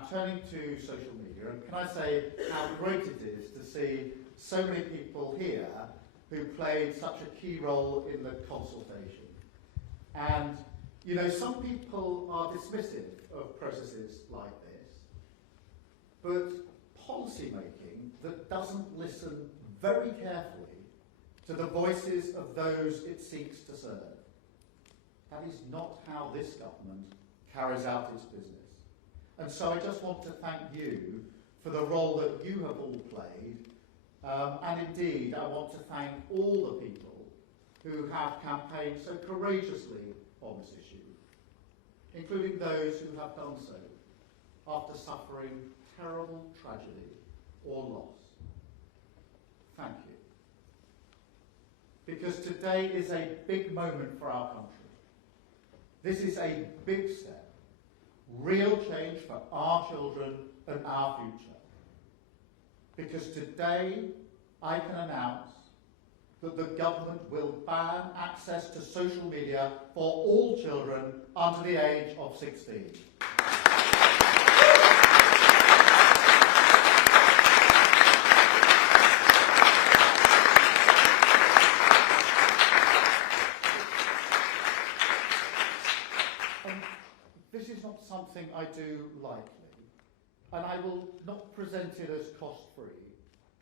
now turning to social media, and can I say how great it is to see so many people here who played such a key role in the consultation. And, you know, some people are dismissive of processes like this, but policy making that doesn't listen very carefully to the voices of those it seeks to serve. That is not how this government carries out its business. And so I just want to thank you for the role that you have all played. And indeed, I want to thank all the people who have campaigned so courageously on this issue, including those who have done so after suffering terrible tragedy or loss. Thank you. Because today is a big moment for our country. This is a big step, real change for our children and our future. Because today I can announce that the government will ban access to social media for all children under the age of 16. This is not something I do lightly, and I will not present it as cost-free,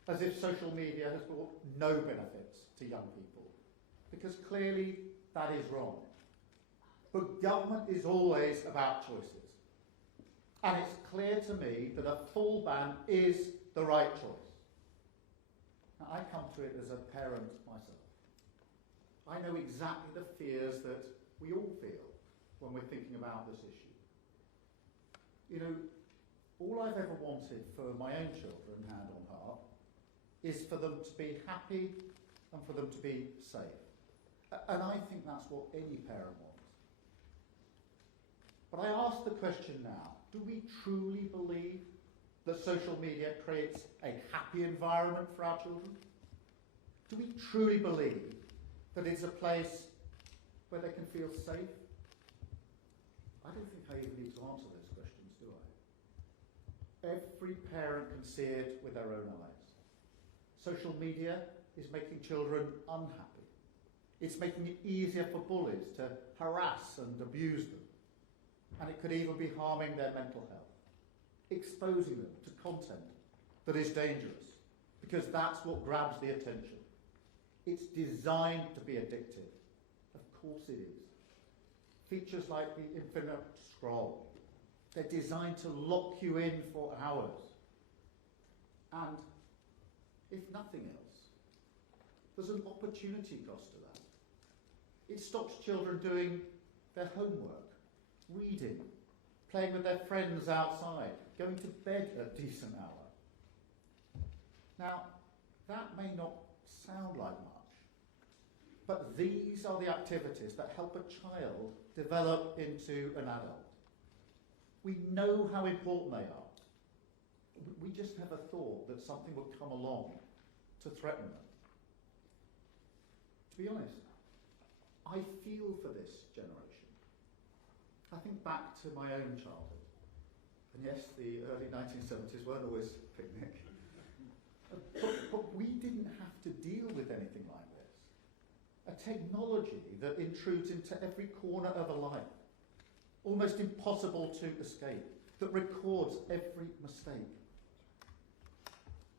as if social media has brought no benefits to young people, because clearly that is wrong. But government is always about choices, and it's clear to me that a full ban is the right choice. Now, I come to it as a parent myself. I know exactly the fears that we all feel when we're thinking about this issue. You know, all I've ever wanted for my own children, hand on heart, is for them to be happy and for them to be safe. And I think that's what any parent wants. But I ask the question now, do we truly believe that social media creates a happy environment for our children? Do we truly believe that it's a place where they can feel safe? I don't think I even need to answer those questions, do I? Every parent can see it with their own eyes. Social media is making children unhappy. It's making it easier for bullies to harass and abuse them. And it could even be harming their mental health, exposing them to content that is dangerous, because that's what grabs the attention. It's designed to be addictive. Of course it is. Features like the infinite scroll, they're designed to lock you in for hours. And if nothing else, there's an opportunity cost to that. It stops children doing their homework, reading, playing with their friends outside, going to bed at a decent hour. Now, that may not sound like much, but these are the activities that help a child develop into an adult. We know how important they are. We just never thought that something would come along to threaten them. To be honest, I feel for this generation. I think back to my own childhood. And yes, the early 1970s weren't always a picnic. But we didn't have to deal with anything like this. A technology that intrudes into every corner of a life, almost impossible to escape, that records every mistake.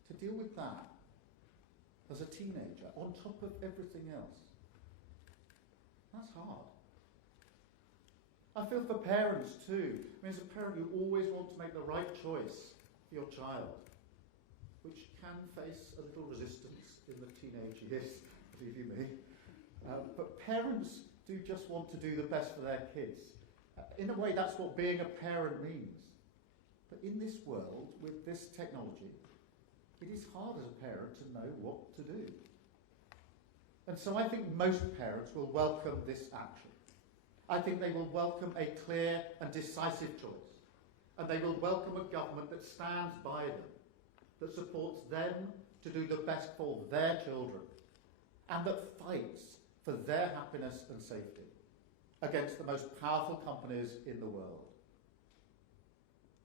To deal with that as a teenager, on top of everything else, that's hard. I feel for parents too. I mean, as a parent, you always want to make the right choice for your child, which can face a little resistance in the teenage years, believe you me. But parents do just want to do the best for their kids. In a way, that's what being a parent means. But in this world, with this technology, it is hard as a parent to know what to do. And so I think most parents will welcome this action. I think they will welcome a clear and decisive choice. And they will welcome a government that stands by them, that supports them to do the best for their children, and that fights for their happiness and safety against the most powerful companies in the world.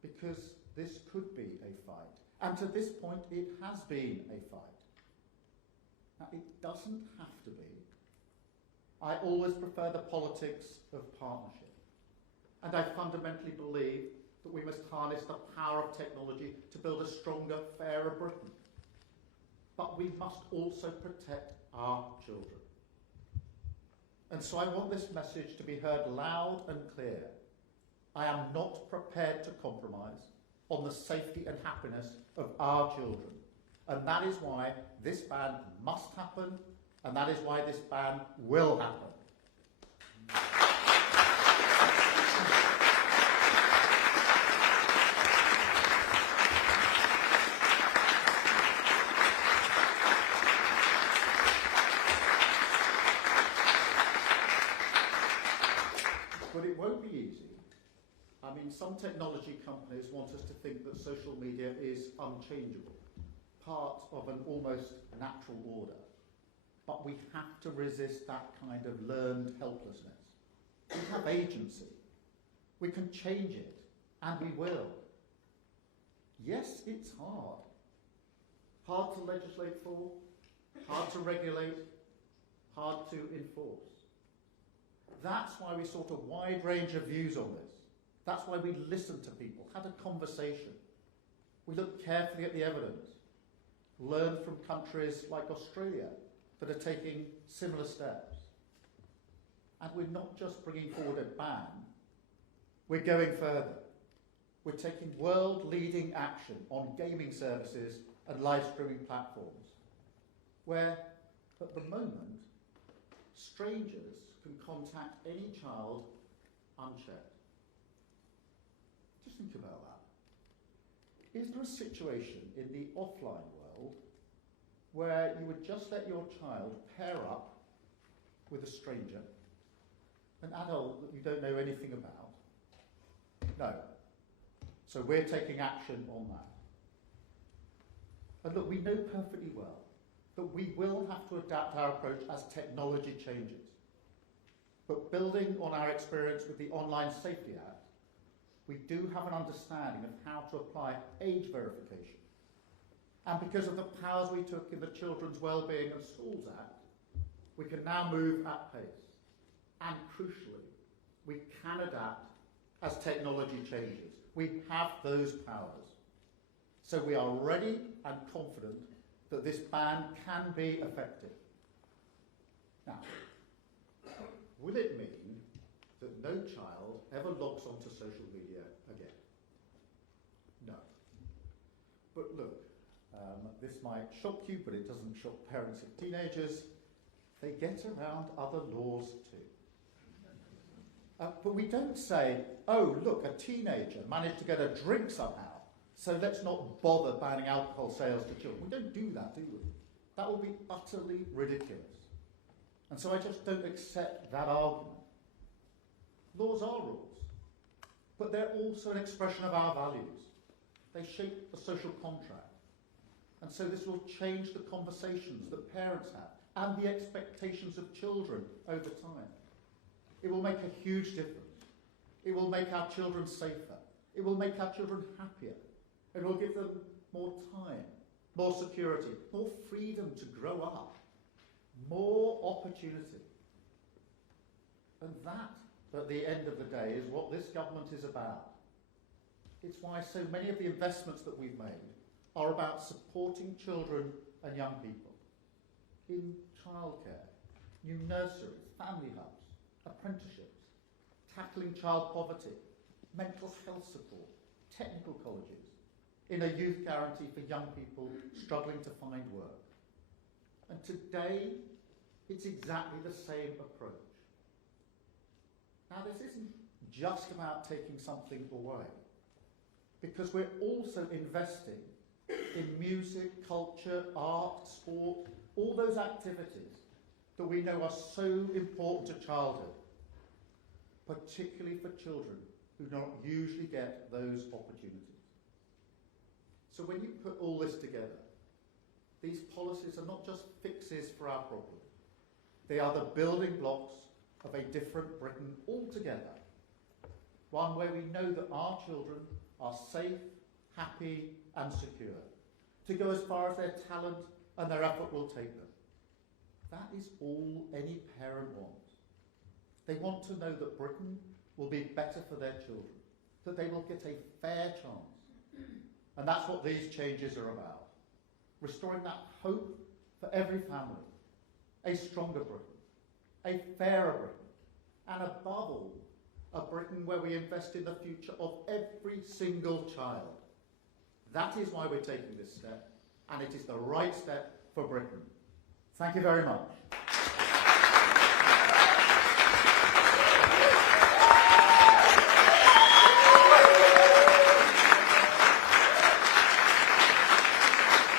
Because this could be a fight. And to this point, it has been a fight. Now, it doesn't have to be. I always prefer the politics of partnership. And I fundamentally believe that we must harness the power of technology to build a stronger, fairer Britain. But we must also protect our children. And so I want this message to be heard loud and clear. I am not prepared to compromise on the safety and happiness of our children. And that is why this ban must happen, and that is why this ban will happen. But it won't be easy. I mean, some technology companies want us to think that social media is unchangeable, part of an almost natural order. But we have to resist that kind of learned helplessness. We have agency. We can change it, and we will. Yes, it's hard. Hard to legislate for, hard to regulate, hard to enforce. That's why we sought a wide range of views on this. That's why we listened to people, had a conversation. We looked carefully at the evidence, learned from countries like Australia that are taking similar steps. And we're not just bringing forward a ban, we're going further. We're taking world-leading action on gaming services and live streaming platforms, where, at the moment, strangers can contact any child unchecked. Just think about that. Is there a situation in the offline world where you would just let your child pair up with a stranger, an adult that you don't know anything about? No. So we're taking action on that. And look, we know perfectly well that we will have to adapt our approach as technology changes. But building on our experience with the Online Safety Act, we do have an understanding of how to apply age verification. And because of the powers we took in the Children's Wellbeing and Schools Act, we can now move at pace. And crucially, we can adapt as technology changes. We have those powers. So we are ready and confident that this ban can be effective. Now, will it mean that no child ever logs onto social media again? No. But look, this might shock you, but it doesn't shock parents of teenagers. They get around other laws too. But we don't say, oh, look, a teenager managed to get a drink somehow, so let's not bother banning alcohol sales to children. We don't do that, do we? That would be utterly ridiculous. And so I just don't accept that argument. Laws are rules, but they're also an expression of our values. They shape the social contract. And so this will change the conversations that parents have and the expectations of children over time. It will make a huge difference. It will make our children safer. It will make our children happier. It will give them more time, more security, more freedom to grow up, more opportunity. And that, at the end of the day, is what this government is about. It's why so many of the investments that we've made are about supporting children and young people in childcare, new nurseries, family hubs, apprenticeships, tackling child poverty, mental health support, technical colleges, in a youth guarantee for young people struggling to find work. And today, it's exactly the same approach. Now, this isn't just about taking something away, because we're also investing in music, culture, art, sport, all those activities that we know are so important to childhood, particularly for children who don't usually get those opportunities. So when you put all this together, these policies are not just fixes for our problem. They are the building blocks of a different Britain altogether. One where we know that our children are safe, happy and secure, to go as far as their talent and their effort will take them. That is all any parent wants. They want to know that Britain will be better for their children, that they will get a fair chance. And that's what these changes are about. Restoring that hope for every family, a stronger Britain, a fairer Britain, and above all, a Britain where we invest in the future of every single child. That is why we're taking this step, and it is the right step for Britain. Thank you very much.